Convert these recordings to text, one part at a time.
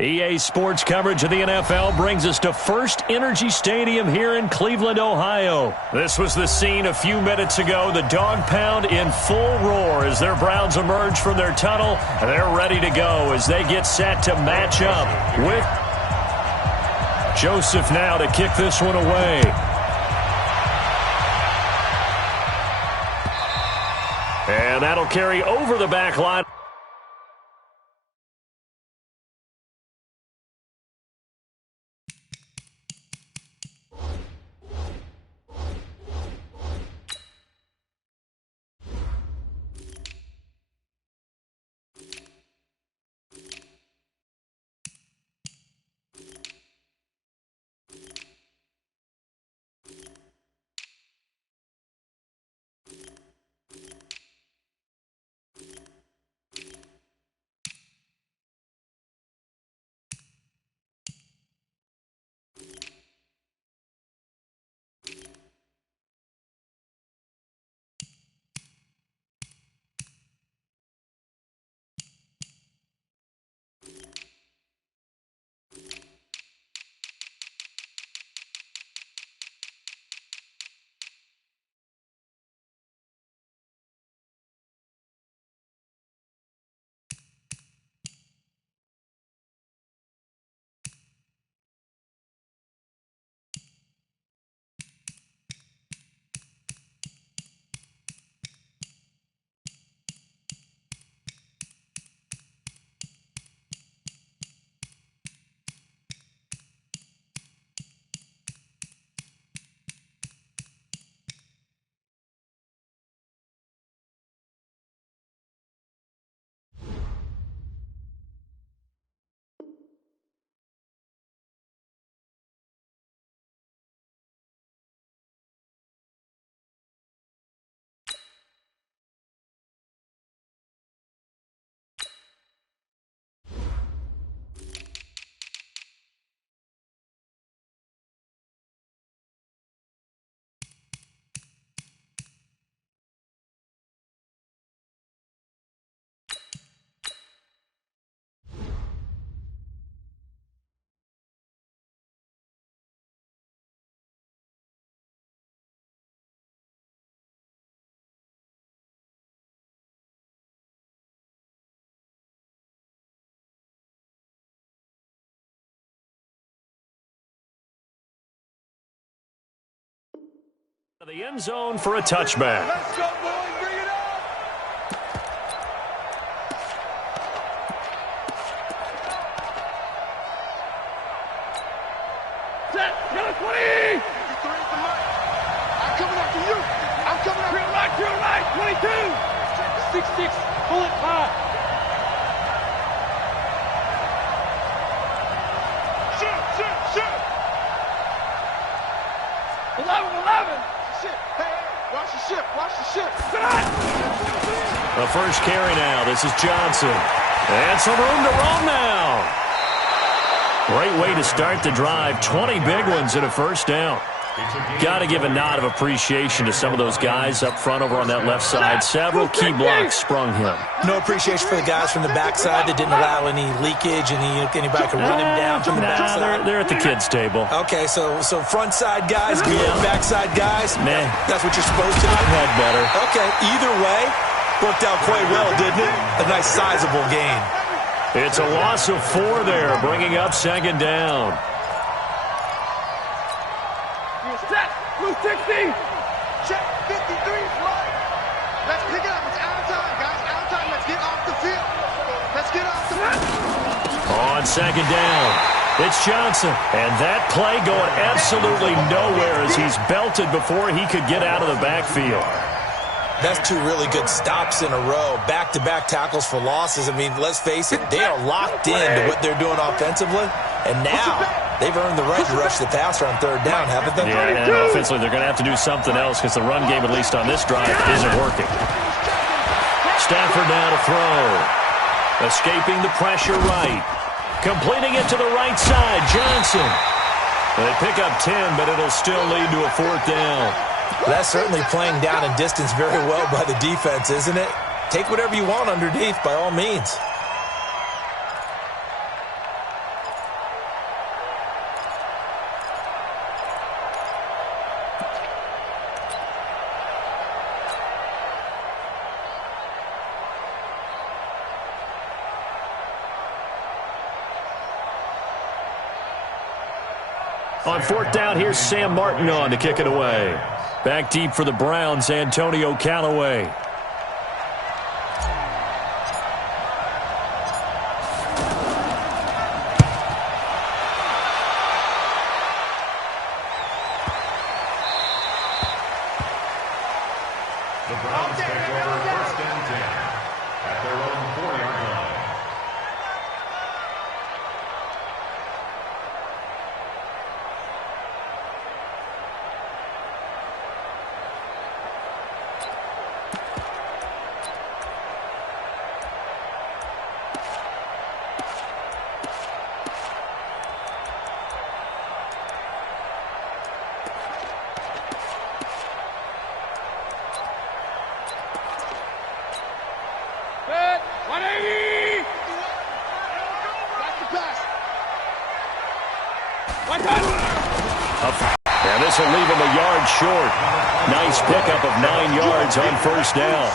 EA Sports coverage of the NFL brings us to First Energy Stadium here in Cleveland, Ohio. This was the scene a few minutes ago. The dog pound in full roar as their Browns emerge from their tunnel. They're ready to go as they get set to match up with Joseph now to kick this one away. And that'll carry over the back line. The end zone for a touchback. Let's go, boys. Bring it on. Set. Get a 20. 53 at the mic. I'm coming after you. I'm coming after you. Right. 22. 6-6. Pull it high. Shoot. 11. Watch the ship. The first carry now. This is Johnson. And some room to roam now. Great way to start the drive. 20 big ones and a first down. Got to give a nod of appreciation to some of those guys up front over on that left side. Several key blocks sprung him. No appreciation for the guys from the backside that didn't allow any leakage and anybody could run him down from the backside. They're at the kids' table. Okay, so front side guys, good. Backside guys, man, that's what you're supposed to do. I've had better. Okay, either way, worked out quite well, didn't it? A nice sizable gain. It's a loss of 4 there, bringing up second down. Blue 60. Check 53 right. Let's pick it up. It's out of time, guys. Out of time. Let's get off the field. Let's get off the field. On second down, it's Johnson. And that play going absolutely nowhere as he's belted before he could get out of the backfield. That's 2 really good stops in a row. Back-to-back tackles for losses. I mean, let's face it, they are locked into what they're doing offensively. And now they've earned the right to rush the passer on third down, haven't they? Yeah, and offensively, they're going to have to do something else because the run game, at least on this drive, isn't working. Stafford now to throw. Escaping the pressure right. Completing it to the right side, Johnson. They pick up 10, but it'll still lead to a fourth down. That's certainly playing down in distance very well by the defense, isn't it? Take whatever you want underneath, by all means. On fourth down, here's Sam Martin on to kick it away. Back deep for the Browns, Antonio Callaway. The Browns take over first and 10 at their own 4-yard line. And this will leave him a yard short. Nice pickup of 9 yards on first down.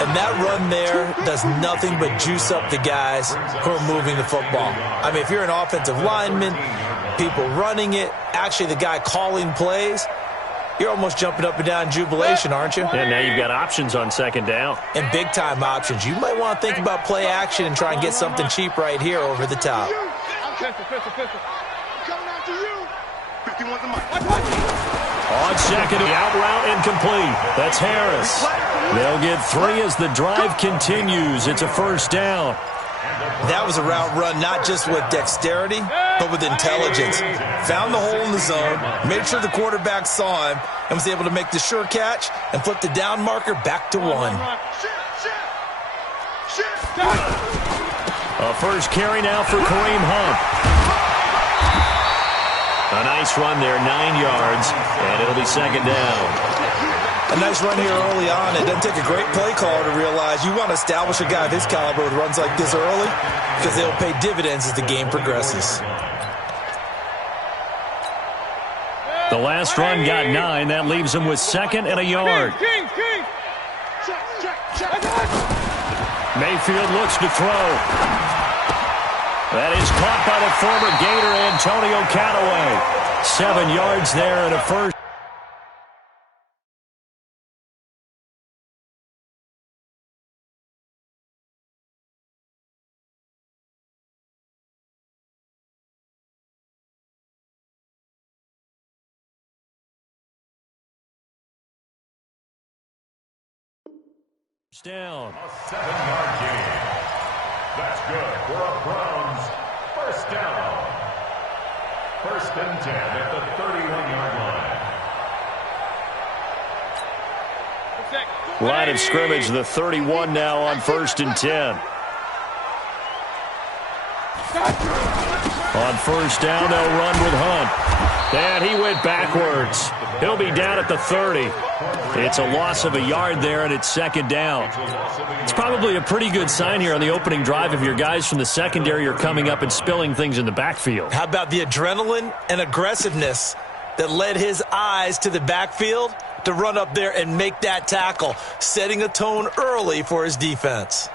And that run there does nothing but juice up the guys who are moving the football. I mean, if you're an offensive lineman, people running it, actually the guy calling plays, you're almost jumping up and down in jubilation, aren't you? And now you've got options on second down. And big-time options. You might want to think about play action and try and get something cheap right here over the top. On second, the out route incomplete. That's Harris. They'll get 3 as the drive continues. It's a first down. That was a route run not just with dexterity, but with intelligence. Found the hole in the zone, made sure the quarterback saw him, and was able to make the sure catch and flip the down marker back to 1. A first carry now for Kareem Hunt. A nice run there, 9 yards, and it'll be second down. A nice run here early on. It doesn't take a great play caller to realize you want to establish a guy of his caliber with runs like this early because they'll pay dividends as the game progresses. The last run got 9. That leaves him with second and a yard. Mayfield looks to throw. That is caught by the former Gator, Antonio Callaway. 7 yards there and a first. Down. A 7-yard gain. That's good for a Browns first down. First and 10 at the 31-yard line. Line of scrimmage, the 31 now on first and 10. On first down, they'll run with Hunt. And he went backwards. He'll be down at the 30. It's a loss of a yard there, and it's second down. It's probably a pretty good sign here on the opening drive if your guys from the secondary are coming up and spilling things in the backfield. How about the adrenaline and aggressiveness that led his eyes to the backfield to run up there and make that tackle, setting a tone early for his defense.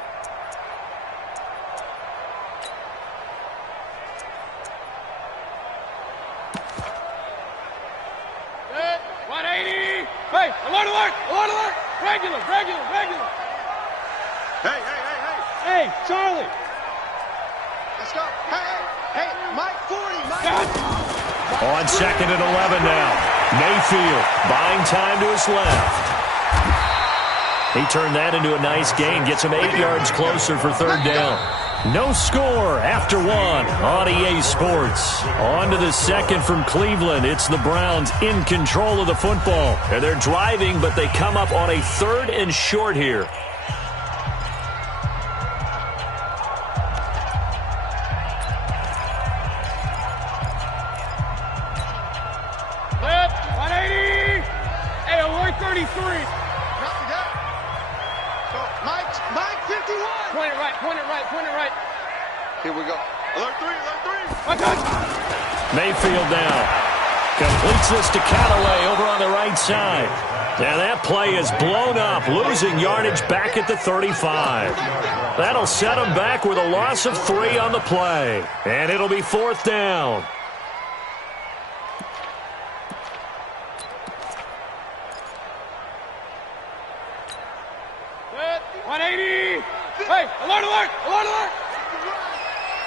Hey, alert, alert, alert, alert. Regular. Hey, Charlie. Let's go. Hey, Mike 40, Mike. On second and 11 now. Mayfield buying time to his left. He turned that into a nice gain. Gets him 8 yards closer for third down. No score after 1 on EA Sports. On to the second from Cleveland. It's the Browns in control of the football. And they're driving, but they come up on a 3rd and short here. Left, 180. Hey, alert 33. Mike 51. Point it right. Here we go. Alert 3. Mayfield now completes this to Callaway over on the right side. And that play is blown up, losing yardage back at the 35. That'll set him back with a loss of 3 on the play. And it'll be 4th down.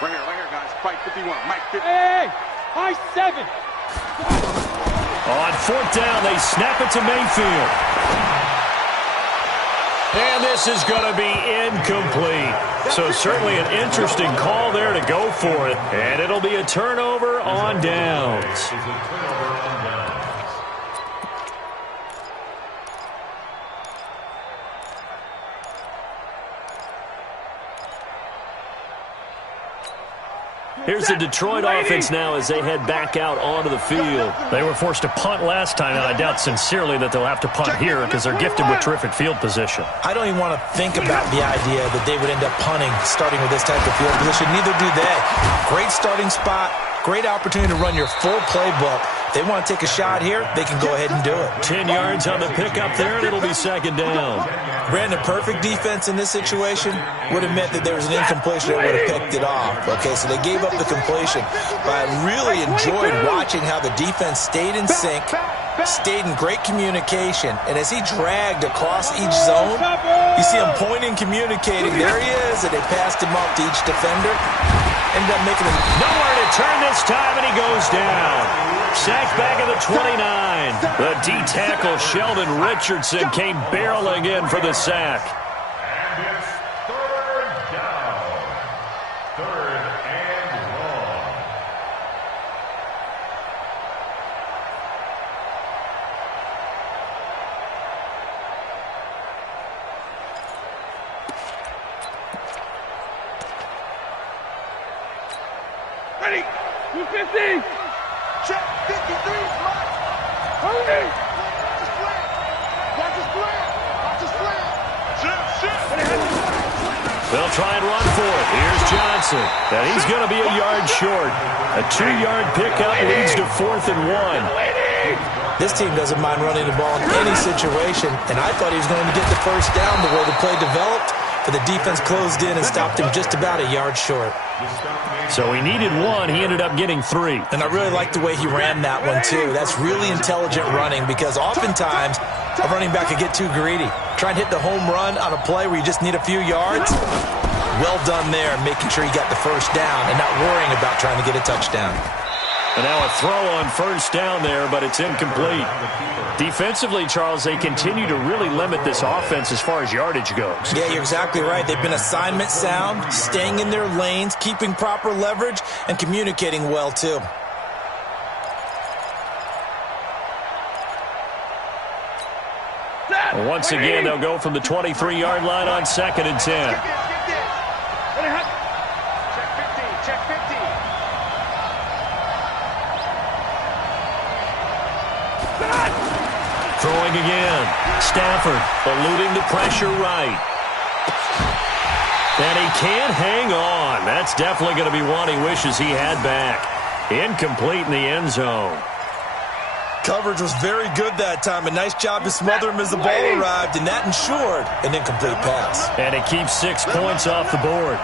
Right here, guys. Fight 51. Mike 50. Hey, high 7. On 4th down, they snap it to Mayfield. And this is going to be incomplete. So certainly an interesting call there to go for it. And it'll be a turnover on downs. Here's the Detroit offense now as they head back out onto the field. They were forced to punt last time, and I doubt sincerely that they'll have to punt here because they're gifted with terrific field position. I don't even want to think about the idea that they would end up punting starting with this type of field position. Neither do they. Great starting spot, great opportunity to run your full playbook. If they want to take a shot here, they can go ahead and do it. 10 yards on the pickup there, and it'll be 2nd down. Brandon, perfect defense in this situation would have meant that there was an incompletion that would have picked it off. Okay, so they gave up the completion. But I really enjoyed watching how the defense stayed in sync, stayed in great communication, and as he dragged across each zone, you see him pointing, communicating. There he is, and they passed him off to each defender. Ended up making him nowhere to turn this time, and he goes down. Sacked back at the 29. The D-tackle Sheldon Richardson came barreling in for the sack. And it's 3rd down. 3rd and long. Ready. 250. Check 53. Mike. Hurry. Watch his flat. Watch his flat. Watch his flat. They'll try and run for it. Here's Johnson. And he's going to be a yard short. A 2-yard pickup leads to 4th and 1. This team doesn't mind running the ball in any situation, and I thought he was going to get the first down the way the play developed, but the defense closed in and stopped him just about a yard short. So he needed 1. He ended up getting 3. And I really like the way he ran that one, too. That's really intelligent running because oftentimes a running back could get too greedy. Try and hit the home run on a play where you just need a few yards. Well done there, making sure you got the first down and not worrying about trying to get a touchdown. And now a throw on 1st down there, but it's incomplete. Defensively, Charles, they continue to really limit this offense as far as yardage goes. Yeah, you're exactly right. They've been assignment sound, staying in their lanes, keeping proper leverage, and communicating well, too. Once again, they'll go from the 23-yard line on 2nd and 10. Check 50. Throwing again. Stafford eluding the pressure right. And he can't hang on. That's definitely going to be one he wishes he had back. Incomplete in the end zone. Coverage was very good that time. A nice job to smother him as the ball arrived, and that ensured an incomplete pass. And it keeps 6 points off the board.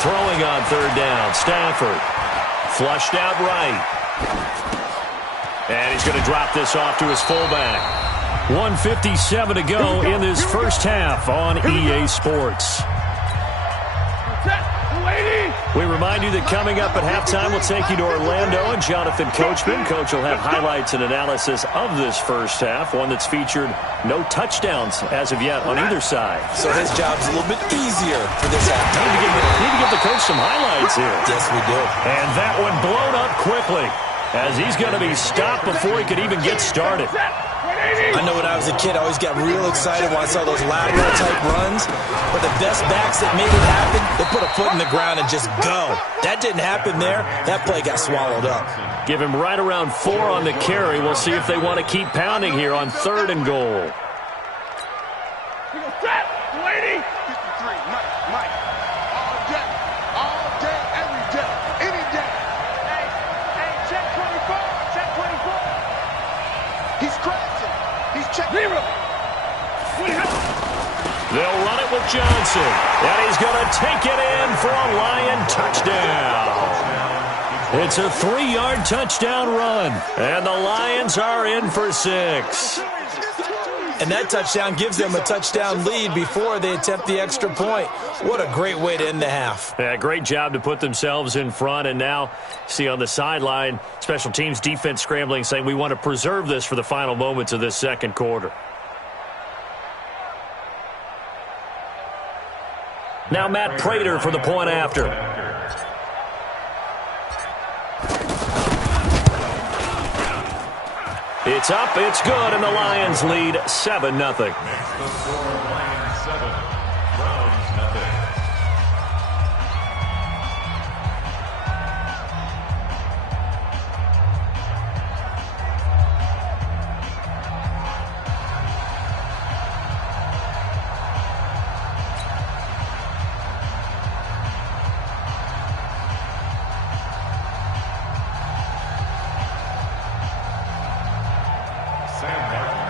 Throwing on 3rd down. Stafford flushed out right. And he's going to drop this off to his fullback. 1:57 to go in this first half on EA Sports. We remind you that coming up at halftime, we'll take you to Orlando and Jonathan Coachman. Coach will have highlights and analysis of this first half, one that's featured no touchdowns as of yet on either side. So his job's a little bit easier for this halftime. Need to give the coach some highlights here. Yes, we do. And that one blown up quickly as he's going to be stopped before he could even get started. I know when I was a kid, I always got real excited when I saw those lateral-type runs. But the best backs that made it happen, they put a foot in the ground and just go. That didn't happen there. That play got swallowed up. Give him right around 4 on the carry. We'll see if they want to keep pounding here on 3rd and goal. 53. Mike. All day, every day, any day. Hey, check 24. Check 24. He's crashing. He's checking. 0. They'll run it with Johnson. And he's going to take it in for a Lion touchdown. It's a 3-yard touchdown run. And the Lions are in for 6. And that touchdown gives them a touchdown lead before they attempt the extra point. What a great way to end the half. Yeah, great job to put themselves in front. And now, see on the sideline, special teams defense scrambling, saying we want to preserve this for the final moments of this second quarter. Now Matt Prater for the point after. It's up, it's good, and the Lions lead 7-0. Makes the score Lions 7, Browns nothing.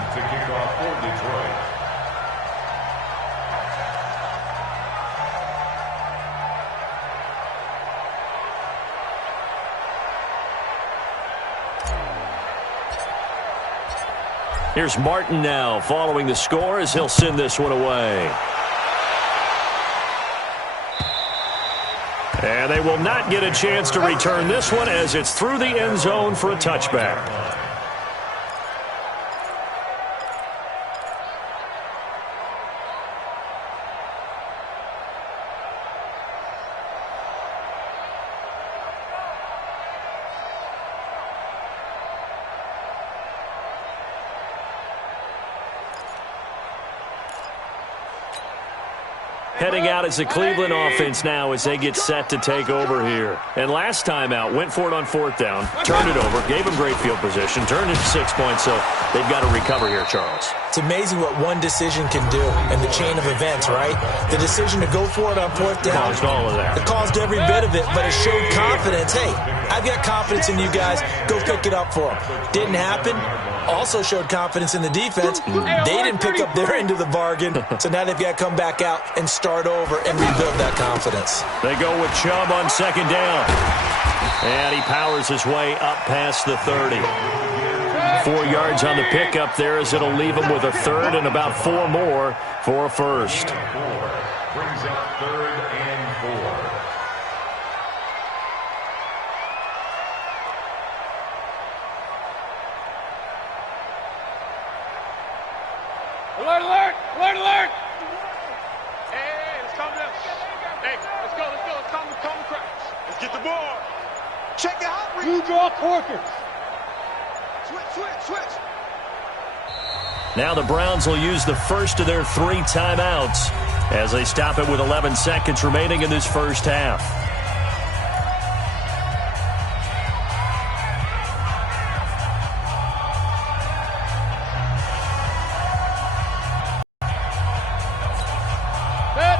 To kick off for Detroit. Here's Martin now following the score as he'll send this one away. And they will not get a chance to return this one as it's through the end zone for a touchback. Heading out as the Cleveland offense now as they get set to take over here. And last time out, went for it on fourth down, turned it over, gave them great field position, turned it to 6 points, so they've got to recover here, Charles. It's amazing what one decision can do in the chain of events, right? The decision to go for it on fourth down. Caused all of that. It caused every bit of it, but it showed confidence. Hey, I've got confidence in you guys. Go pick it up for them. Didn't happen. Also showed confidence in the defense. They didn't pick up their end of the bargain, so now they've got to come back out and start over and rebuild that confidence. They go with Chubb on second down. And he powers his way up past the 30. 4 yards on the pickup there as it'll leave him with a third and about 4 more for a first. Brings up 3rd and 4. Alert, alert! Alert, alert! Hey, let's calm down. Hey, let's go. Let's calm the crowd. Let's get the ball. Check it out. You draw Corkers. Switch. Now the Browns will use the first of their 3 timeouts as they stop it with 11 seconds remaining in this first half.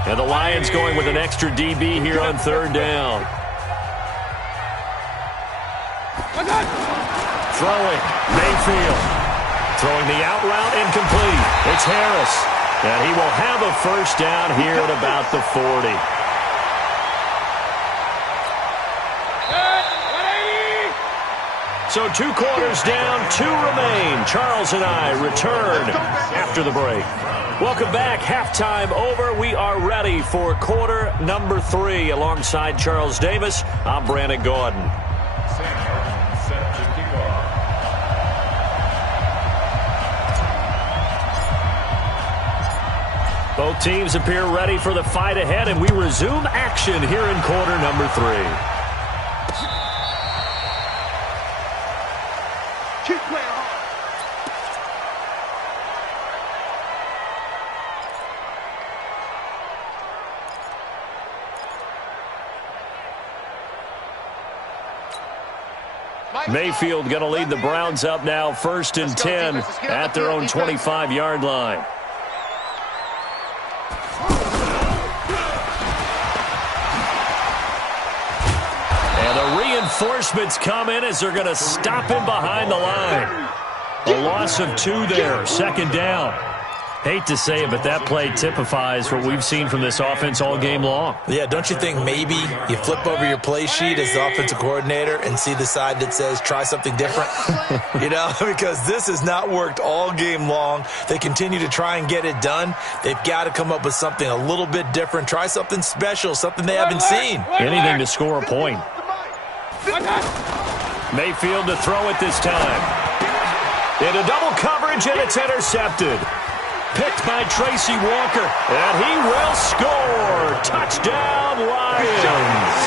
And the Lions going with an extra DB here on third down. Throwing, Mayfield. Throwing the out route, incomplete. It's Harris. And he will have a first down here at about the 40. So 2 quarters down, 2 remain. Charles and I return after the break. Welcome back. Halftime over. We are ready for quarter number 3. Alongside Charles Davis, I'm Brandon Gordon. Sam Martin set to kick off. Both teams appear ready for the fight ahead, and we resume action here in quarter number 3. Keep playing hard. Mayfield going to lead the Browns up now, 1st and 10 at their own 25-yard line. And the reinforcements come in as they're going to stop him behind the line. A loss of 2 there, 2nd down. Hate to say it, but that play typifies what we've seen from this offense all game long. Yeah, don't you think maybe you flip over your play sheet as the offensive coordinator and see the side that says try something different? You know, because this has not worked all game long. They continue to try and get it done. They've got to come up with something a little bit different. Try something special, something they haven't seen. Anything to score a point. Mayfield to throw it this time. Into double coverage, and it's intercepted. Picked by Tracy Walker, and he will score. Touchdown, Lions.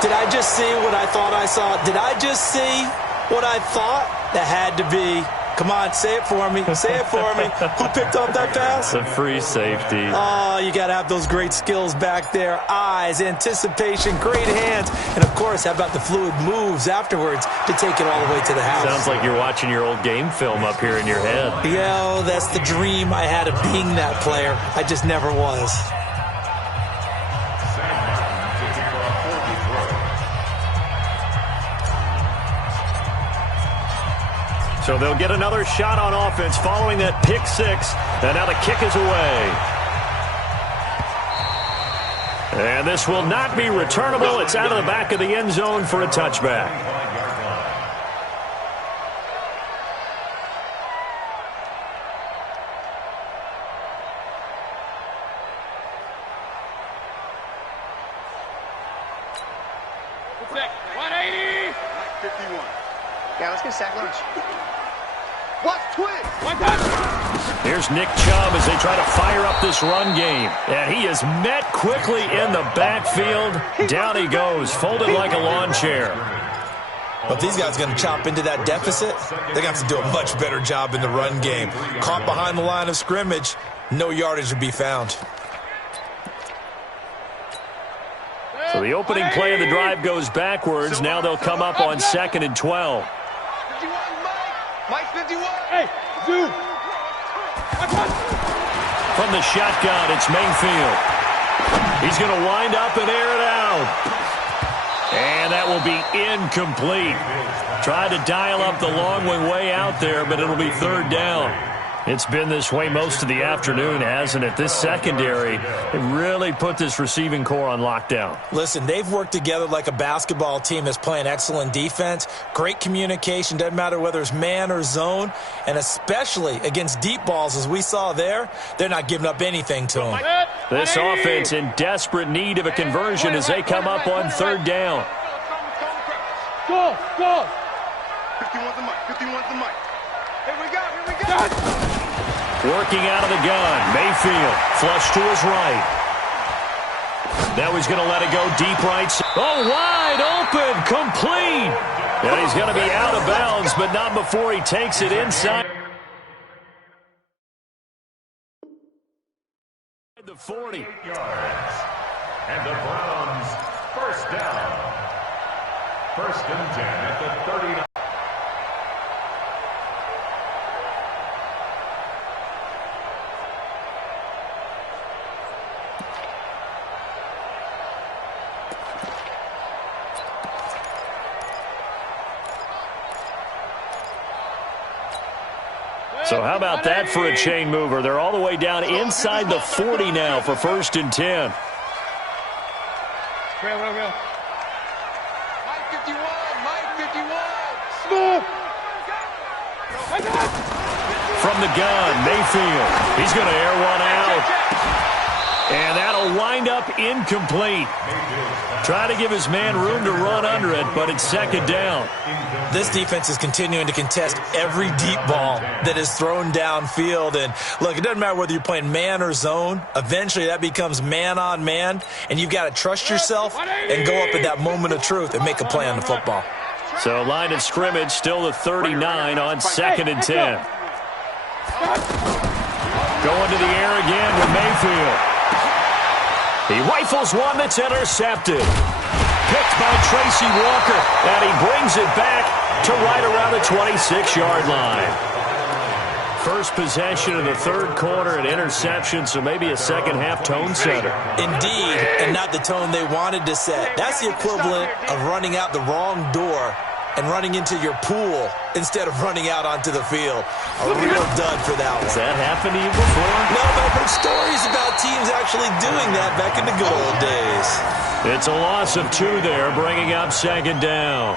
Did I just see what I thought I saw? Did I just see what I thought? That had to be. Come on, say it for me. Say it for me. Who picked up that pass? A free safety. Oh, you got to have those great skills back there. Eyes, anticipation, great hands. And, of course, how about the fluid moves afterwards to take it all the way to the house? Sounds like you're watching your old game film up here in your head. Yeah, that's the dream I had of being that player. I just never was. So they'll get another shot on offense following that pick six. And now the kick is away. And this will not be returnable. It's out of the back of the end zone for a touchback. Yeah, let's get sack lunch. Watch twist. Here's Nick Chubb as they try to fire up this run game. And he is met quickly in the backfield. Down he goes, folded like a lawn chair. But if these guys are going to chop into that deficit, they're going to have to do a much better job in the run game. Caught behind the line of scrimmage, no yardage to be found. So the opening play of the drive goes backwards. Now they'll come up on 2nd and 12. 51, Mike 51. Hey, dude. From the shotgun, it's Mayfield. He's going to wind up and air it out. And that will be incomplete. Tried to dial up the long way out there, but it'll be 3rd down. It's been this way most of the afternoon, hasn't it? This secondary really put this receiving core on lockdown. Listen, they've worked together like a basketball team that's playing excellent defense. Great communication, doesn't matter whether it's man or zone. And especially against deep balls, as we saw there, they're not giving up anything to them. This offense in desperate need of a conversion as they come up on 3rd down. Go. 51's the mic. 51's the mic. Here we go. Working out of the gun. Mayfield flush to his right. Now he's going to let it go deep right. Oh, wide open. Complete. And he's going to be out of bounds, but not before he takes it inside the 40. And the Browns, 1st down. 1st and 10 at the 39. So how about that for a chain mover? They're all the way down inside the 40 now for 1st and 10. Real. Mike 51. Smooth. From the gun, Mayfield. He's going to air one out. And that'll wind up incomplete. Try to give his man room to run under it, but it's 2nd down. This defense is continuing to contest every deep ball that is thrown downfield. And, look, it doesn't matter whether you're playing man or zone. Eventually that becomes man-on-man, and you've got to trust yourself and go up at that moment of truth and make a play on the football. So line of scrimmage still the 39 on 2nd and 10. Going to the air again with Mayfield. He rifles one that's intercepted. Picked by Tracy Walker, and he brings it back to right around the 26-yard line. First possession of the 3rd quarter, an interception, so maybe a second-half tone setter. Indeed, and not the tone they wanted to set. That's the equivalent of running out the wrong door and running into your pool instead of running out onto the field. A real dud for that one. Has that happened to you before? No, but I've heard stories about teams actually doing that back in the good old days. It's a loss of 2 there, bringing up second down.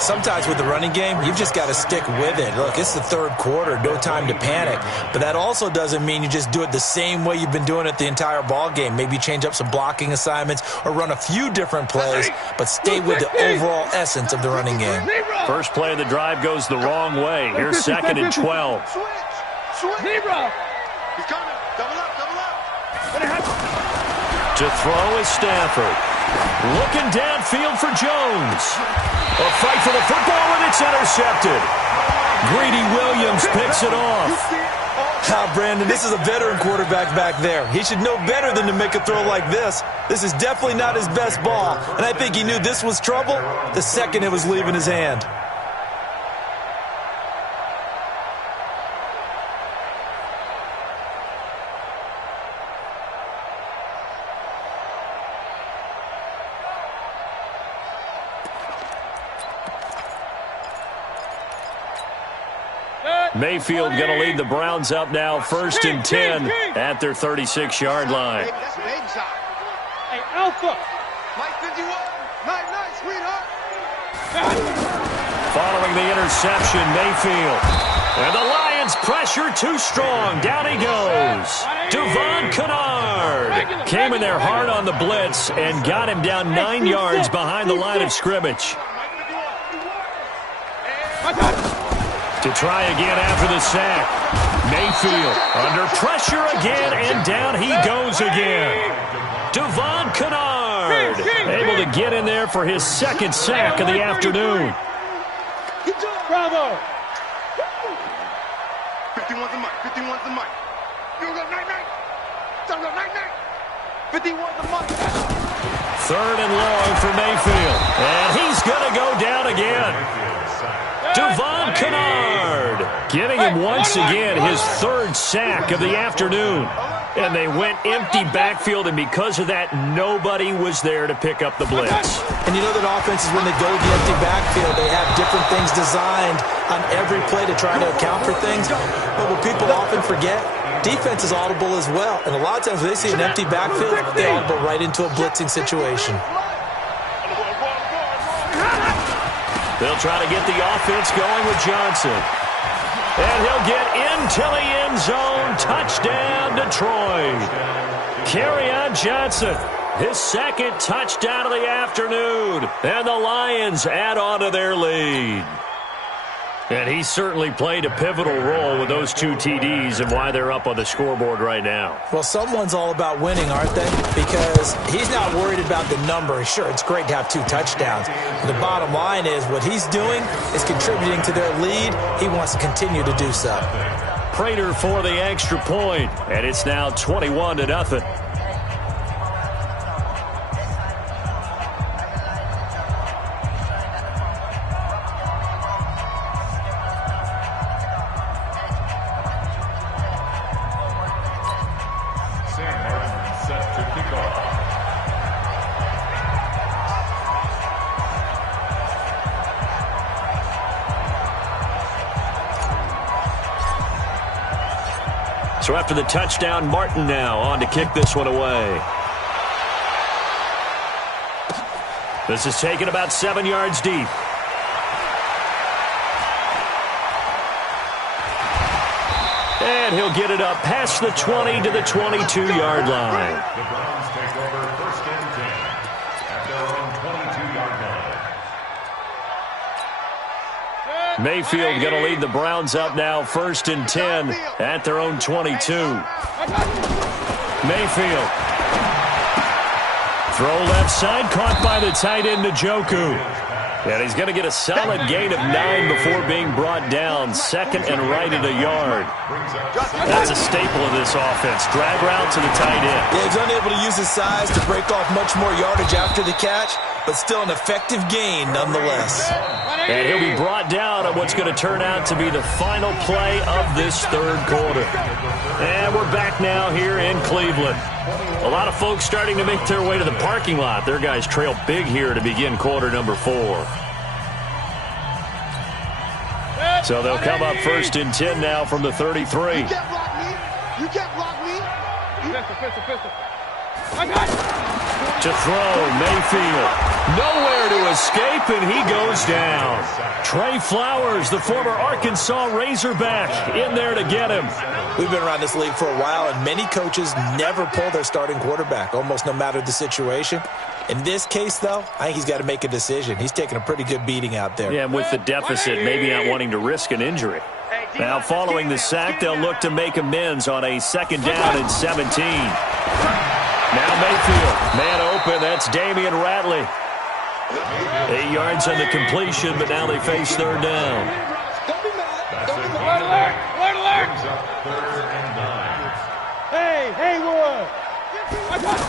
Sometimes with the running game, you've just got to stick with it. Look, it's the third quarter, no time to panic. But that also doesn't mean you just do it the same way you've been doing it the entire ball game. Maybe change up some blocking assignments or run a few different plays, but stay with the overall essence of the running game. First play of the drive goes the wrong way. Here's second and 12. Switch. Zero. He's coming. Double up. To throw is Stafford. Looking downfield for Jones. A fight for the football, and it's intercepted. Greedy Williams picks it off. Now, Brandon, this is a veteran quarterback back there. He should know better than to make a throw like this. This is definitely not his best ball, and I think he knew this was trouble the second it was leaving his hand. Mayfield going to lead the Browns up now, 1st and 10 at their 36-yard line. That's a baby shot. Hey, Alpha. Mike 51. Night, sweetheart. Following the interception, Mayfield. And the Lions pressure too strong. Down he goes. Devon Kennard came in there hard on the blitz and got him down 9 yards behind the line of scrimmage. To try again after the sack. Mayfield under pressure again, and down he goes again. Devon Kennard able to get in there for his second sack of the afternoon. Bravo. 51's the mic. 51's the mic. You go night. Don't go night. 51's the mic. 3rd and long for Mayfield. And he's going to go down again. Devon Kennard getting him once again his 3rd sack of the afternoon. And they went empty backfield, and because of that, nobody was there to pick up the blitz. And you know that offenses, when they go to the empty backfield, they have different things designed on every play to try to account for things. But what people often forget, defense is audible as well. And a lot of times when they see an empty backfield, they audible right into a blitzing situation. They'll try to get the offense going with Johnson. And he'll get into the end zone. Touchdown, Detroit. Kerryon Johnson, his 2nd touchdown of the afternoon. And the Lions add on to their lead. And he certainly played a pivotal role with those 2 TDs and why they're up on the scoreboard right now. Well, someone's all about winning, aren't they? Because he's not worried about the number. Sure, it's great to have 2 touchdowns. But the bottom line is what he's doing is contributing to their lead. He wants to continue to do so. Prater for the extra point, and it's now 21-0. So after the touchdown, Martin now on to kick this one away. This is taken about 7 yards deep. And he'll get it up past the 20 to the 22-yard line. The Browns take over 1st and 10 at their own 22-yard line. Mayfield going to lead the Browns up now, 1st and 10 at their own 22. Mayfield. Throw left side, caught by the tight end, Njoku. And he's going to get a solid gain of 9 before being brought down. 2nd and right at a yard. That's a staple of this offense. Drag route to the tight end. Yeah, he's unable to use his size to break off much more yardage after the catch, but still an effective gain nonetheless. And he'll be brought down on what's going to turn out to be the final play of this 3rd quarter. And we're back now here in Cleveland. A lot of folks starting to make their way to the parking lot. Their guys trail big here to begin quarter number 4. So they'll come up 1st and 10 now from the 33. You can't block me. You can't block me. Pistol. I got it. To throw, Mayfield. Nowhere to escape, and he goes down. Trey Flowers, the former Arkansas Razorback, in there to get him. We've been around this league for a while, and many coaches never pull their starting quarterback, almost no matter the situation. In this case, though, I think he's got to make a decision. He's taking a pretty good beating out there. Yeah, and with the deficit, maybe not wanting to risk an injury. Now, following the sack, they'll look to make amends on a 2nd down and 17. Now Mayfield, man open, that's Damian Ratley. 8 yards on the completion, but now they face 3rd down. Don't be mad. Don't be Alert, mad. alert. Brings up 3rd and 9. Hey, Haywood. I got it.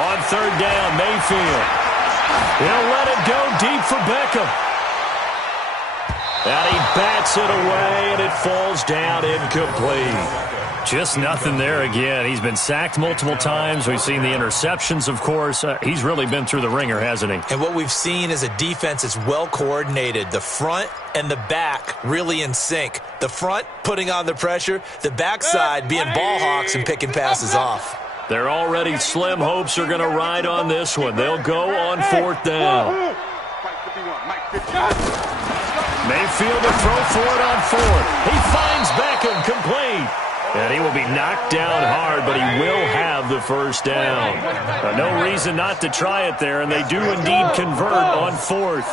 On 3rd down, Mayfield. He'll let it go deep for Beckham. And he bats it away, and it falls down incomplete. Just nothing there again. He's been sacked multiple times. We've seen the interceptions, of course. He's really been through the ringer, hasn't he? And what we've seen is a defense that's well coordinated. The front and the back really in sync. The front putting on the pressure, the backside being ball hawks and picking passes off. They're already slim hopes are going to ride on this one. They'll go on 4th down. Mayfield to throw for it on 4th. He finds Beckham complete. And he will be knocked down hard, but he will have the 1st down. No reason not to try it there, and they do indeed convert on 4th.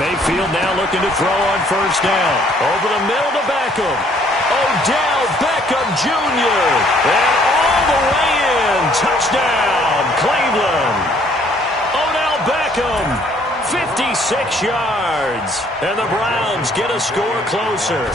Mayfield now looking to throw on 1st down. Over the middle to Beckham. Odell Beckham Jr. And all the way in. Touchdown, Cleveland. Odell Beckham, 56 yards. And the Browns get a score closer.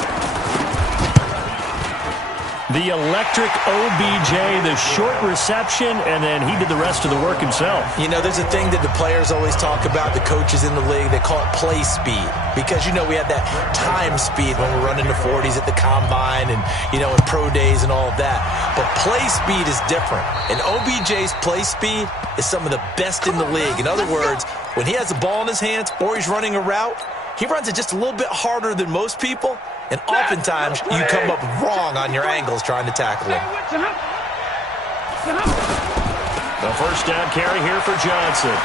The electric OBJ, the short reception, and then he did the rest of the work himself. You know, there's a thing that the players always talk about, the coaches in the league, they call it play speed. Because, you know, we have that time speed when we're running the 40s at the combine and, you know, in pro days and all of that. But play speed is different. And OBJ's play speed is some of the best in the league. In other words, when he has the ball in his hands or he's running a route, he runs it just a little bit harder than most people, and oftentimes you come up wrong on your angles trying to tackle him. The 1st down carry here for Johnson.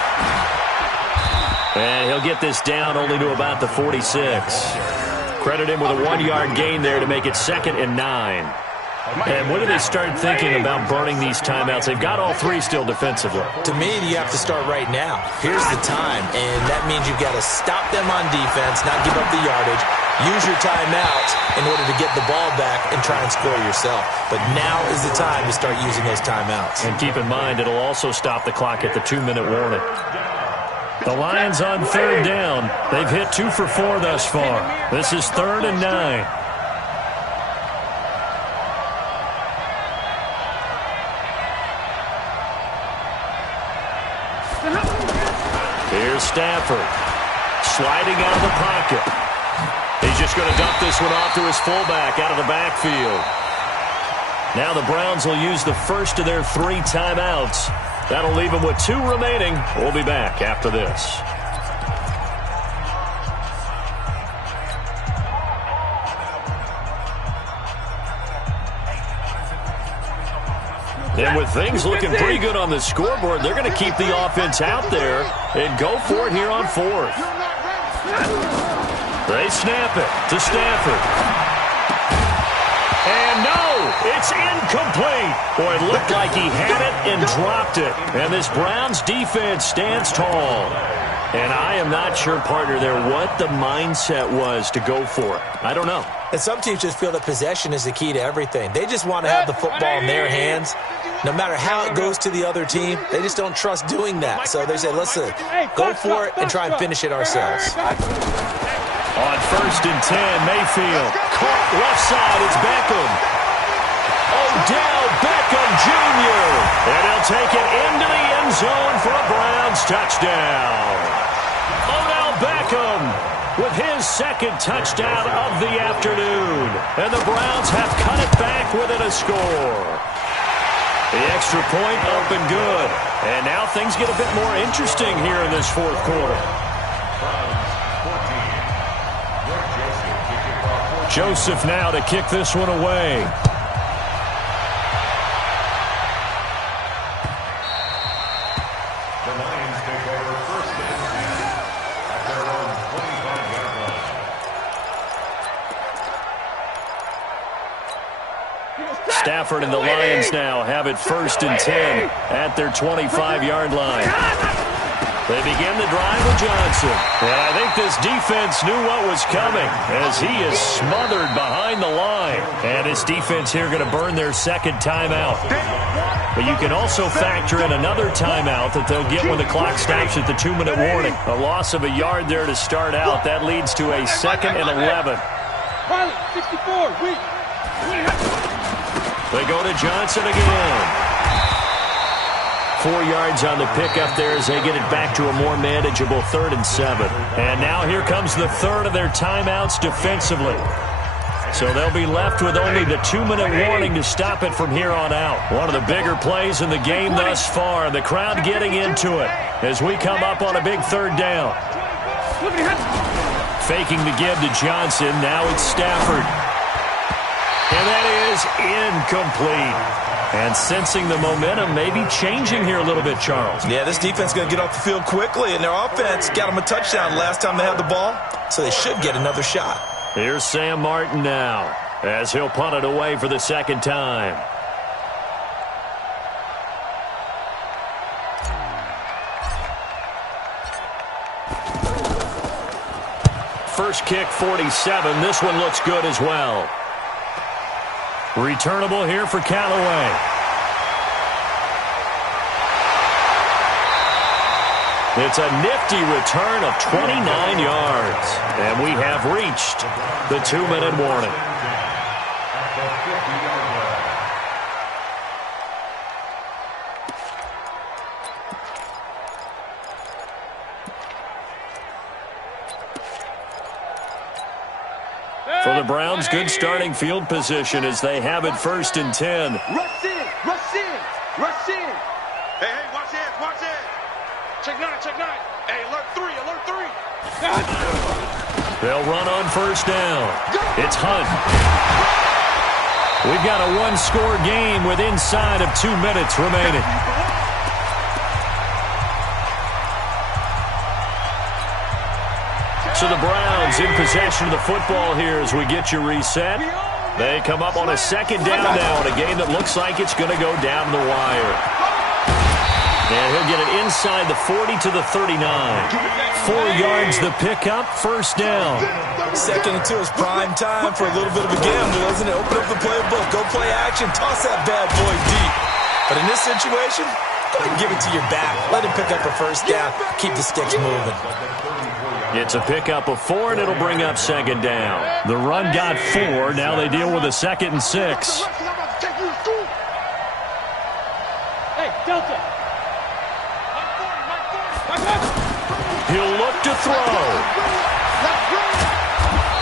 And he'll get this down only to about the 46. Credit him with a 1-yard gain there to make it 2nd and 9. And when do they start thinking about burning these timeouts? They've got all 3 still defensively. To me, you have to start right now. Here's the time, and that means you've got to stop them on defense, not give up the yardage, use your timeouts in order to get the ball back and try and score yourself. But now is the time to start using those timeouts. And keep in mind, it'll also stop the clock at the 2-minute warning. The Lions on 3rd down. They've hit 2 for 4 thus far. This is 3rd and 9. Here's Stafford, sliding out of the pocket. He's just going to dump this one off to his fullback out of the backfield. Now the Browns will use the first of their 3 timeouts. That'll leave them with 2 remaining. We'll be back after this. And with things looking pretty good on the scoreboard, they're going to keep the offense out there and go for it here on 4th. They snap it to Stafford. And no, it's incomplete. Boy, it looked like he had it and dropped it. And this Browns defense stands tall. And I am not sure, partner, there what the mindset was to go for it. I don't know. And some teams just feel that possession is the key to everything. They just want to have the football in their hands. No matter how it goes to the other team, they just don't trust doing that. So they say, let's go for it and try and finish it ourselves. On 1st and 10, Mayfield. Caught left side, it's Beckham. Odell Beckham Jr. And he'll take it into the end zone for a Browns touchdown. Odell Beckham with his 2nd touchdown of the afternoon. And the Browns have cut it back within a score. The extra point up and good. And now things get a bit more interesting here in this 4th quarter. Browns 14, Joseph now to kick this one away. The Lions take over first and 10 at their own 25-yard line. Stafford and the Lions now have it first and 10 at their 25-yard line. They begin the drive with Johnson. And I think this defense knew what was coming as he is smothered behind the line. And his defense here going to burn their second timeout. But you can also factor in another timeout that they'll get when the clock stops at the 2-minute warning. A loss of a yard there to start out. That leads to a 2nd and 11. 64, weak. They go to Johnson again. 4 yards on the pickup there as they get it back to a more manageable 3rd and 7. And now here comes the third of their timeouts defensively. So they'll be left with only the 2-minute warning to stop it from here on out. One of the bigger plays in the game thus far. The crowd getting into it as we come up on a big 3rd down. Faking the give to Johnson. Now it's Stafford. And that is incomplete. And sensing the momentum maybe changing here a little bit, Charles. Yeah, this defense is going to get off the field quickly, and their offense got them a touchdown last time they had the ball, so they should get another shot. Here's Sam Martin now as he'll punt it away for the second time. First kick, 47. This one looks good as well. Returnable here for Callaway. It's a nifty return of 29 yards. And we have reached the 2-minute warning. For the Browns, good starting field position as they have it first and 10. Rush in, rush in, rush in. Hey, watch it, watch it. Check 9, check 9. Hey, alert 3, alert 3. They'll run on first down. It's Hunt. We've got a one-score game with inside of 2 minutes remaining. So the Browns in possession of the football here as we get you reset. They come up on a second down now in a game that looks like it's going to go down the wire. And he'll get it inside the 40 to the 39. 4 yards the pickup, first down. 2nd and 2 is prime time for a little bit of a gamble, isn't it? Open up the playbook, go play action, toss that bad boy deep. But in this situation, go ahead and give it to your back. Let him pick up a first down, keep the sticks moving. It's a pickup of 4, and it'll bring up second down. The run got 4. Now they deal with a 2nd and 6. Hey, Delta. He'll look to throw.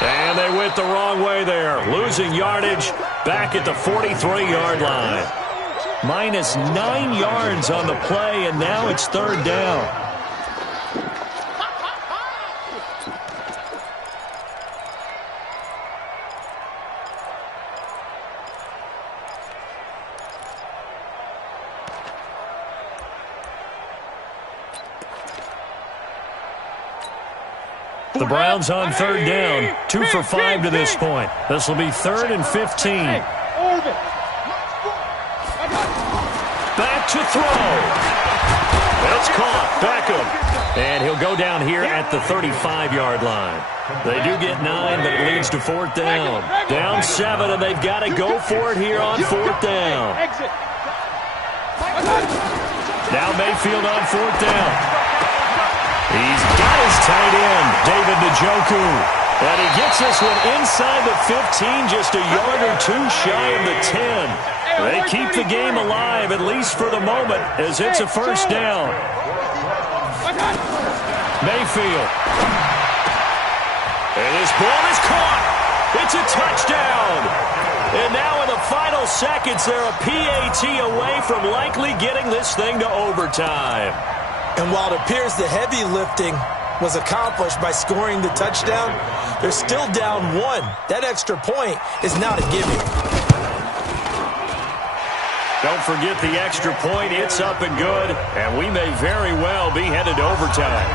And they went the wrong way there. Losing yardage back at the 43-yard line. Minus 9 yards on the play, and now it's 3rd down. The Browns on 3rd down. 2 for 5 to this point. This will be 3rd and 15. Back to throw. It's caught. Beckham. And he'll go down here at the 35-yard line. They do get 9, but it leads to 4th down. Down 7, and they've got to go for it here on 4th down. Now Mayfield on 4th down. He's got his tight end, David Njoku. And he gets this one inside the 15, just a yard or 2 shy of the 10. They keep the game alive, at least for the moment, as it's a first down. Mayfield. And this ball is caught. It's a touchdown. And now in the final seconds, they're a PAT away from likely getting this thing to overtime. And while it appears the heavy lifting was accomplished by scoring the touchdown. They're still down 1. That extra point is not a gimme. Don't forget the extra point. It's up and good, and we may very well be headed to overtime.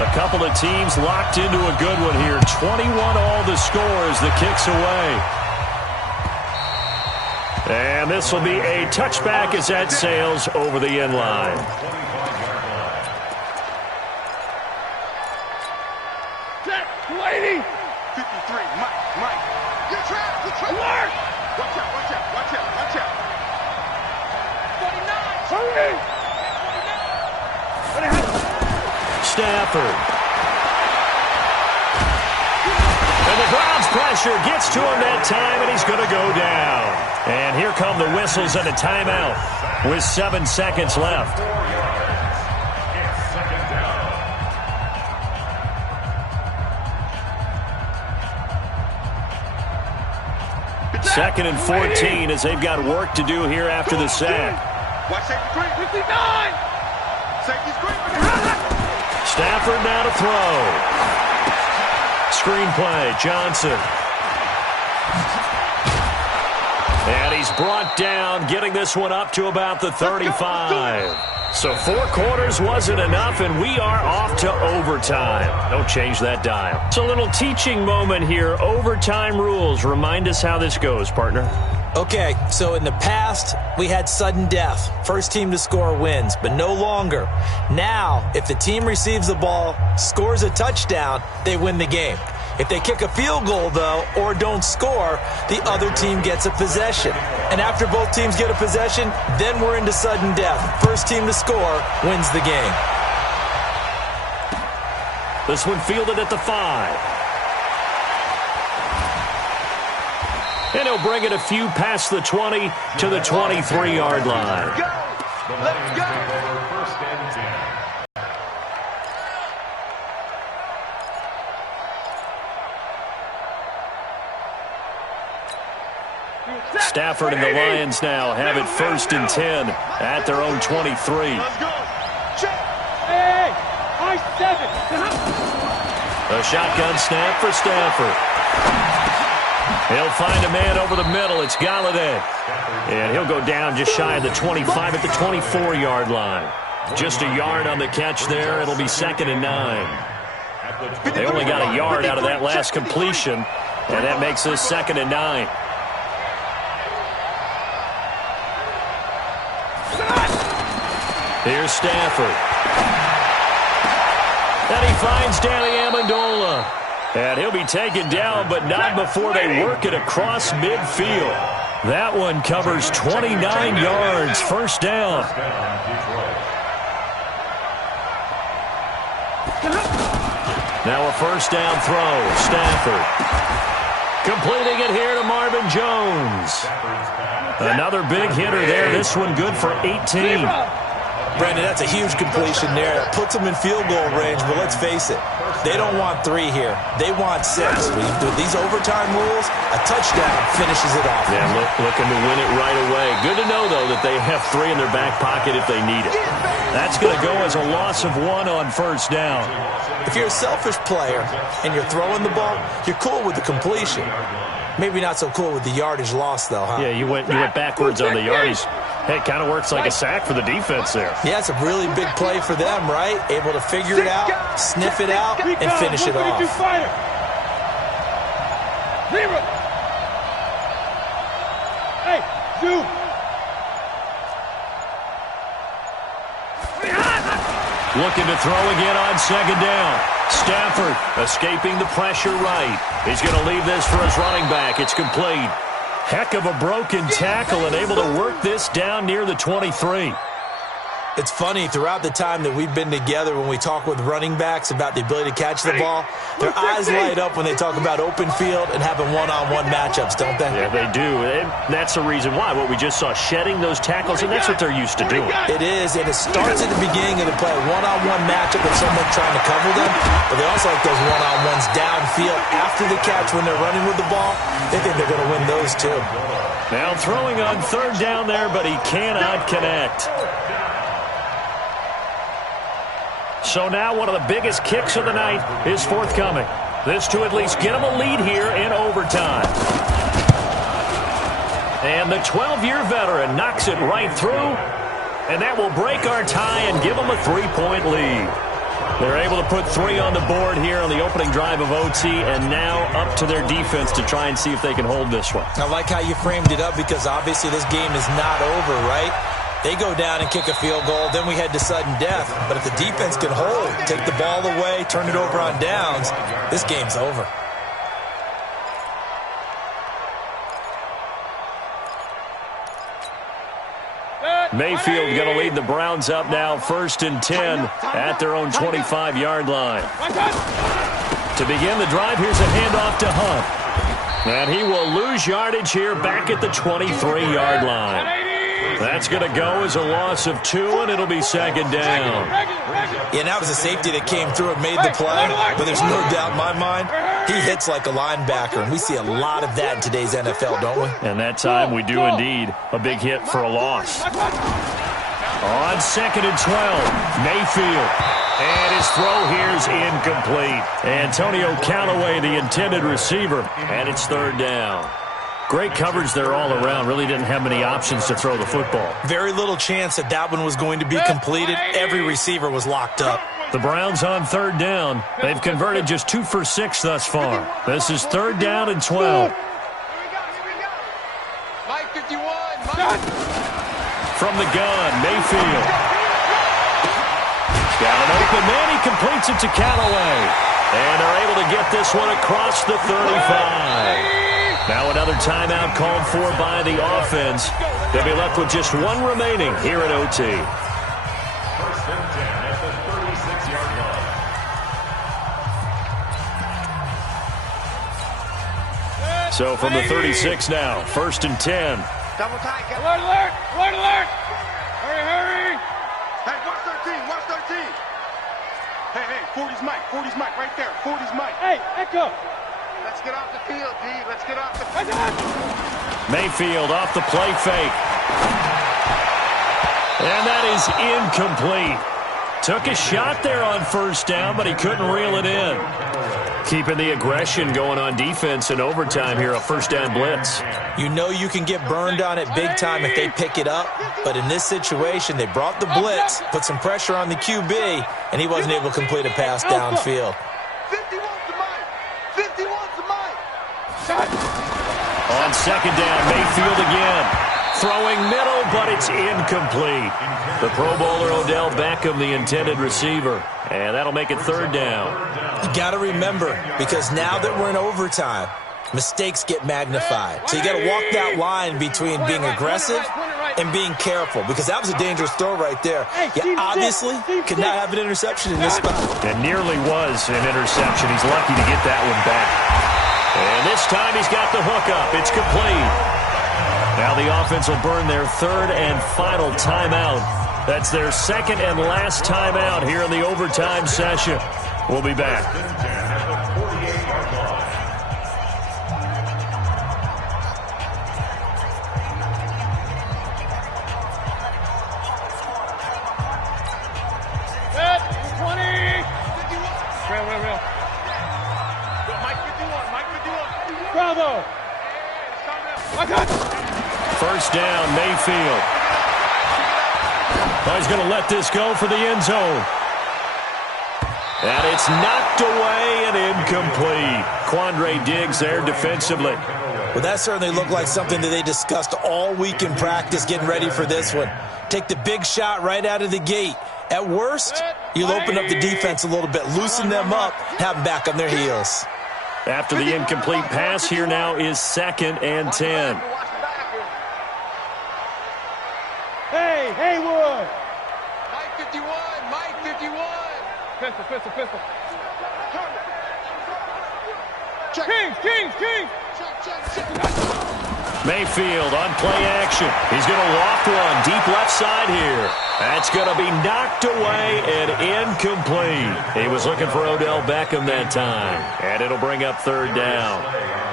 A couple of teams locked into a good one here. 21 all the score as the kick's away. And this will be a touchback as that sails over the end line. Set, 280. 53, Mike. You're trapped. Alert. Watch out. 49. Hurry. Stafford. And the Browns pressure gets to him that time, and he's going to go down. And here come the whistles and a timeout with 7 seconds left. Second and 14 as they've got work to do here after the sack. Watch safety screen. 59. Safety screen. Stafford now to throw. Screenplay, Johnson. And he's brought down, getting this one up to about the 35. So 4 quarters wasn't enough, and we are off to overtime. Don't change that dial. It's a little teaching moment here. Overtime rules. Remind us how this goes, partner. Okay, so in the past, we had sudden death. First team to score wins, but no longer. Now, if the team receives the ball, scores a touchdown, they win the game. If they kick a field goal, though, or don't score, the other team gets a possession. And after both teams get a possession, then we're into sudden death. First team to score wins the game. This one fielded at the 5. And he'll bring it a few past the 20 to the 23-yard line. Let's go. First and 10. Stafford and the Lions now have it first and 10 at their own 23. Let's go. Check. Hey, I-7. A shotgun snap for Stafford. He'll find a man over the middle. It's Galladay. And he'll go down just shy of the 25 at the 24-yard line. Just a yard on the catch there. It'll be second and 9. They only got a yard out of that last completion, and that makes this second and 9. Here's Stafford. And he finds Danny Amendola. And he'll be taken down, but not before they work it across midfield. That one covers 29 yards. First down. Now a first down throw. Stafford. Completing it here to Marvin Jones. Another big hitter there. This one good for 18. Brandon, that's a huge completion there. That puts them in field goal range, but let's face it, they don't want 3 here. They want 6. With these overtime rules, a touchdown finishes it off. Yeah, looking to win it right away. Good to know, though, that they have 3 in their back pocket if they need it. That's going to go as a loss of 1 on first down. If you're a selfish player and you're throwing the ball, you're cool with the completion. Maybe not so cool with the yardage loss, though, huh? Yeah, you went backwards on the yardage. Hey, it kind of works like a sack for the defense there. Yeah, it's a really big play for them, right? Able to figure it out, sniff it out, and finish it off. Hey, zoom. Looking to throw again on second down. Stafford escaping the pressure right. He's going to leave this for his running back. It's complete. Heck of a broken tackle and able to work this down near the 23. It's funny, throughout the time that we've been together, when we talk with running backs about the ability to catch the ball, their eyes light up when they talk about open field and having one-on-one matchups, don't they? Yeah, they do. And that's the reason why. What we just saw, shedding those tackles, and that's what they're used to doing. It is, and it starts at the beginning of the play, one-on-one matchup with someone trying to cover them, but they also like those one-on-ones downfield after the catch when they're running with the ball. They think they're going to win those, too. Now throwing on third down there, but he cannot connect. So now one of the biggest kicks of the night is forthcoming. This to at least get them a lead here in overtime. And the 12-year veteran knocks it right through. And that will break our tie and give them a 3-point lead. They're able to put 3 on the board here on the opening drive of OT, and now up to their defense to try and see if they can hold this one. I like how you framed it up because obviously this game is not over, right? They go down and kick a field goal, then we head to sudden death. But if the defense can hold, take the ball away, turn it over on downs, this game's over. Mayfield going to lead the Browns up now, 1st and 10 at their own 25-yard line. To begin the drive, here's a handoff to Hunt. And he will lose yardage here back at the 23-yard line. That's going to go as a loss of 2, and it'll be 2nd down. Yeah, that was a safety that came through and made the play, but there's no doubt in my mind, he hits like a linebacker, and we see a lot of that in today's NFL, don't we? And that time we do indeed a big hit for a loss. On 2nd and 12, Mayfield. And his throw here is incomplete. Antonio Callaway, the intended receiver, and it's 3rd down. Great coverage there all around. Really didn't have many options to throw the football. Very little chance that that one was going to be completed. Every receiver was locked up. The Browns on 3rd down. They've converted just 2 for 6 thus far. This is 3rd down and 12. Mike 51. Mike. From the gun, Mayfield. Got an open man. He completes it to Callaway. And they're able to get this one across the 35. Now another timeout called for by the offense. They'll be left with just 1 remaining here at OT. 1st and 10 at the 36-yard line. So from the 36 now, 1st and 10. Double tight. Alert, alert! Alert, alert! Hurry, hurry! Hey, watch 13. Watch 13. Hey, 40's Mike. 40's Mike right there. 40's Mike. Hey, echo! Let's get off the field, D. Let's get off the field. Mayfield off the play fake. And that is incomplete. Took a shot there on 1st down, but he couldn't reel it in. Keeping the aggression going on defense in overtime here, a 1st down blitz. You know you can get burned on it big time if they pick it up, but in this situation, they brought the blitz, put some pressure on the QB, and he wasn't able to complete a pass downfield. 51 to Mike. 51 to Mike. On 2nd down, Mayfield again. Throwing middle, but it's incomplete. The Pro Bowler Odell Beckham, the intended receiver. And that'll make it 3rd down. You got to remember, because now that we're in overtime, mistakes get magnified. So you got to walk that line between being aggressive and being careful, because that was a dangerous throw right there. You obviously could not have an interception in this spot. It nearly was an interception. He's lucky to get that one back. And this time he's got the hook up. It's complete. Now the offense will burn their 3rd and final timeout. That's their 2nd and last timeout here in the overtime session. We'll be back. Set, 20! Real. Mike 51. Mike 51. Bravo! I got 1st down, Mayfield. Oh, he's going to let this go for the end zone. And it's knocked away and incomplete. Quandre Diggs there defensively. Well, that certainly looked like something that they discussed all week in practice getting ready for this one. Take the big shot right out of the gate. At worst, you'll open up the defense a little bit, loosen them up, have them back on their heels. After the incomplete pass, here now is 2nd and 10. Hey, Haywood! Mike 51. Mike 51. Pistol. Check. Kings! Check. Mayfield on play action. He's going to loft one deep left side here. That's going to be knocked away and incomplete. He was looking for Odell Beckham that time. And it'll bring up 3rd down.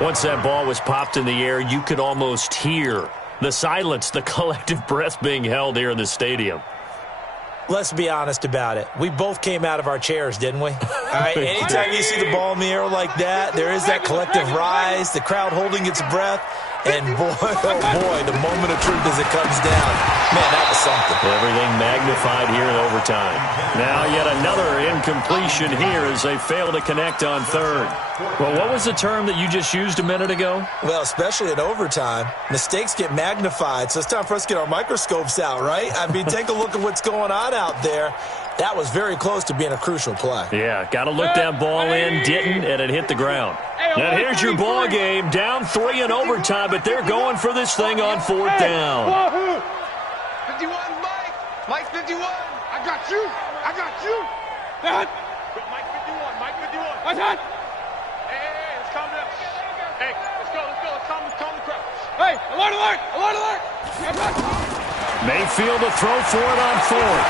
Once that ball was popped in the air, you could almost hear the silence, the collective breath being held here in the stadium. Let's be honest about it. We both came out of our chairs, didn't we? All right, anytime you see the ball in the air like that, there is that collective rise, the crowd holding its breath, and boy, oh boy, the moment of truth as it comes down. Man, that was something. Everything magnified here in overtime. Now yet another incompletion here as they fail to connect on third. Well, what was the term that you just used a minute ago? Well, especially in overtime, mistakes get magnified, so it's time for us to get our microscopes out, right? I mean, take a look at what's going on out there. That was very close to being a crucial play. Yeah, got to look that ball in, didn't, and it hit the ground. Now here's your ball game, down 3 in overtime, but they're going for this thing on 4th down. 51, Mike. Mike 51. I got you. I got you. Mike 51. Mike 51. Hey, let's calm down. Hey, let's go. Let's calm the crowd. Hey, alert. Mayfield to throw for it on 4th.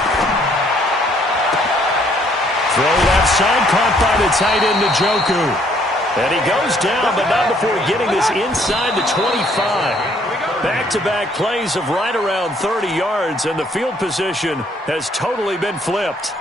Throw left side, caught by the tight end, Njoku. And he goes down, but not before getting this inside the 25. Back-to-back plays of right around 30 yards, and the field position has totally been flipped.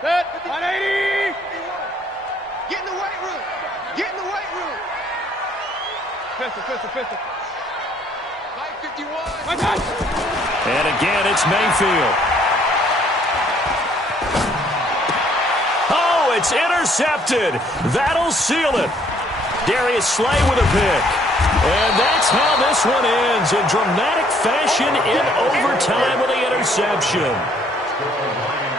Set, 180. Get in the weight room. Get in the weight room. Pistol. Mike 51. And again, it's Mayfield. Oh, it's intercepted. That'll seal it. Darius Slay with a pick. And that's how this one ends, in dramatic fashion in overtime with the interception.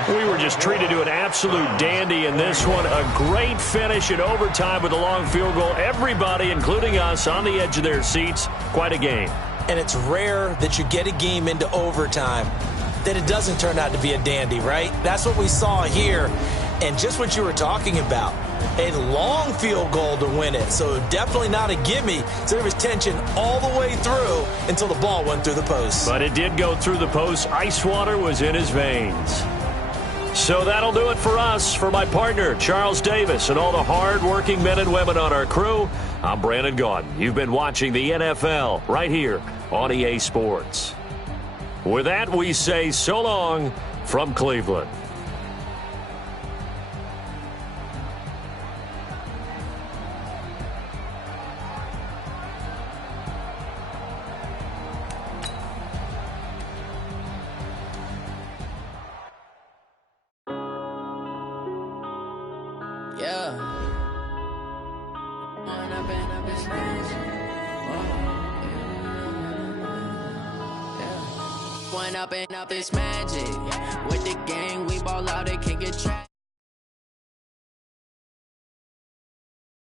We were just treated to an absolute dandy in this one. A great finish in overtime with a long field goal. Everybody, including us, on the edge of their seats. Quite a game. And it's rare that you get a game into overtime that it doesn't turn out to be a dandy, right? That's what we saw here. And just what you were talking about, a long field goal to win it. So definitely not a gimme. So there was tension all the way through until the ball went through the post. But it did go through the post. Ice water was in his veins. So that'll do it for us. For my partner, Charles Davis, and all the hard-working men and women on our crew, I'm Brandon Gaudin. You've been watching the NFL right here on EA Sports. With that, we say so long from Cleveland. Up this magic with the gang, we ball out, they can't get